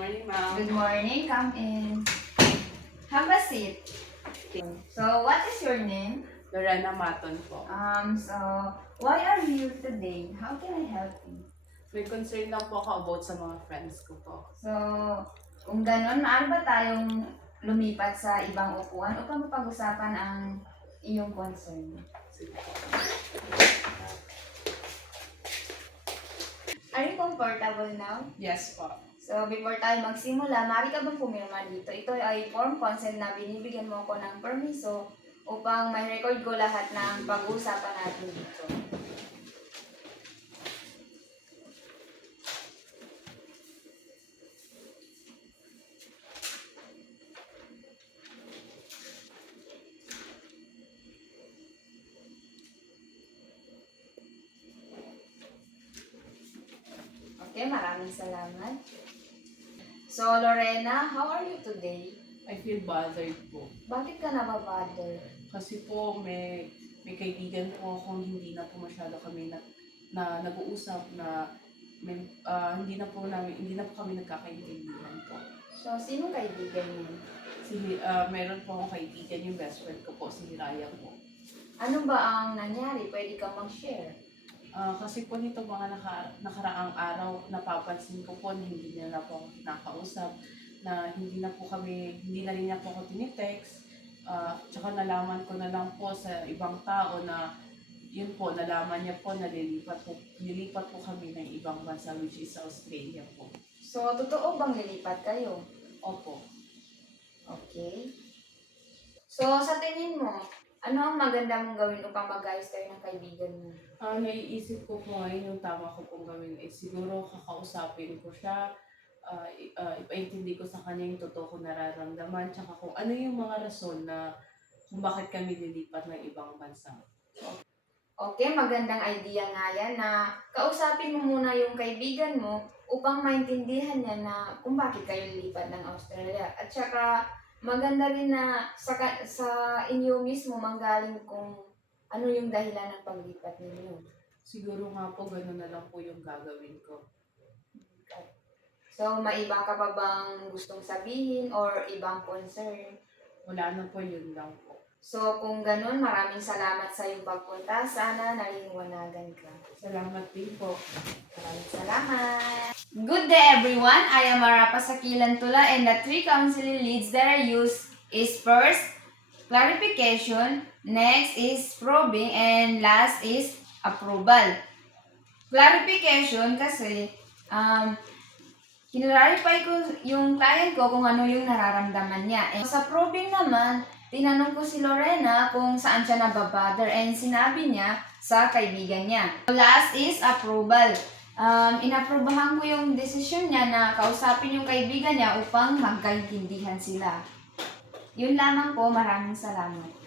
morning, ma'am. Good morning. Come in. Have a seat. So, what is your name? Lorena Maton po. So, why are you here today? How can I help you? May concern lang po ako about sa mga friends ko po. So, kung ganon, maaari ba tayong lumipat sa ibang upuan upang mapag-usapan ang iyong concern? Sige po. Are you comfortable now? Yes po. So, before tayo magsimula, maaari ka bang pumirma dito? Ito ay form consent na binibigyan mo ko ng permiso upang may record ko lahat ng pag-uusapan natin dito. Okay, maraming salamat. So, Lorena, how are you today? I feel bothered po. Bakit ka nababother? Kasi po may kaibigan po akong hindi na po masyado kami na nag-uusap na hindi na po kami nagkakaintindihan po. So, sino kaibigan mo? Meron po akong kaibigan, yung best friend ko po, si Raya po. Ano ba ang nangyari? Pwede kang mag-share. Kasi po nito mga nakaraang araw, napapansin ko po na hindi niya na po ako kinakausap, na hindi na rin niya po ako tinitext. Tsaka nalaman ko na lang po sa ibang tao na yun po, nalaman niya po na lilipat po kami ng ibang bansa, which is sa Australia po. So, totoo bang lilipat kayo? Opo. Okay. So, sa tingin mo, ano ang maganda mong gawin upang mag-ayos kayo ng kaibigan mo? Naiisip ko po ngayon yung tama ko pong gawin is siguro kakausapin ko siya, ipaintindi ko sa kanya yung totoo kong nararamdaman, tsaka kung ano yung mga rason na kung bakit kami lilipat ng ibang bansa. Okay, magandang idea nga yan na kausapin mo muna yung kaibigan mo upang maintindihan niya na kung bakit kayo lilipat ng Australia. At saka maganda rin na sa inyo mismo manggaling kung ano yung dahilan ng paglipat ninyo. Siguro nga po gano'n na lang po yung gagawin ko. So, may iba ka pa bang gustong sabihin or ibang concern? Wala na po, yun lang po. So, kung ganun, maraming salamat sa iyong pagpunta. Sana naliliwanagan ka. Salamat din po. Maraming salamat! Good day everyone! I am Arapa Sakilantula and the 3 counseling leads that I use is first, clarification, next is probing, and last is approval. Clarification kasi, kinlarify ko yung client ko kung ano yung nararamdaman niya. And sa probing naman, tinanong ko si Lorena kung saan siya nababother and sinabi niya sa kaibigan niya. Last is approval. Inaprubahan ko yung desisyon niya na kausapin yung kaibigan niya upang magkaintindihan sila. Yun lamang po, maraming salamat.